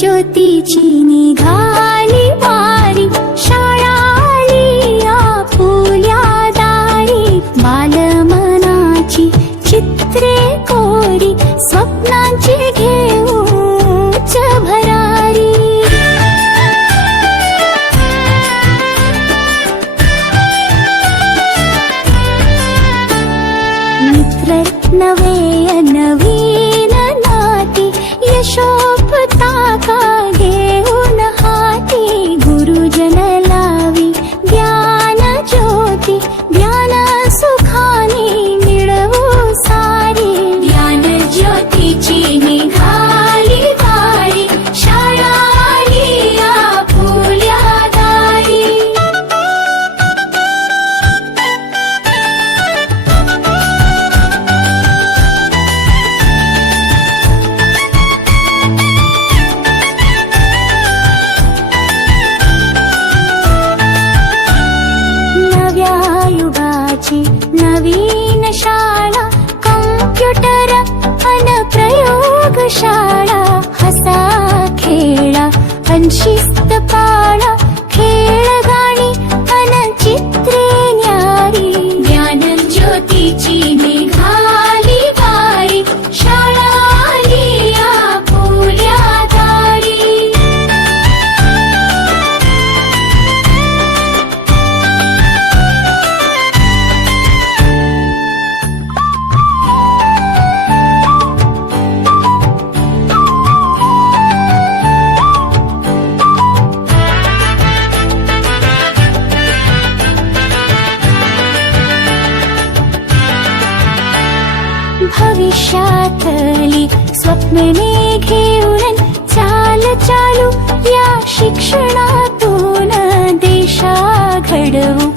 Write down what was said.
ज्योतीची निघाली वारी, शाळा आली आपुल्या दारी. बालमनाची चित्रे कोरी, स्वप्नांची घेऊच भरारी. मित्र नवे नवीन नाती, यशोपताका घेऊन हाती. गुरुजन लावी ज्ञान ज्योती, ज्ञान सुखाने मिळवू सारी. ज्ञान ज्योतीची निघाली वारी, शाळा आली आपुल्या दारी. नव्या युगाची नवीन शाळा, कॉम्प्युटर अन प्रयोगशाळा. हसा खेळा अन शिस्त पाळा, खेळ गाणी अन चित्रे न्यारी. ज्ञान ज्योतीची निघाली वारी, शाळा आली आपुल्या दारी. भविष्यातली स्वप्ने घेऊन चाल चालू, या शिक्षणातून देशा घडवू.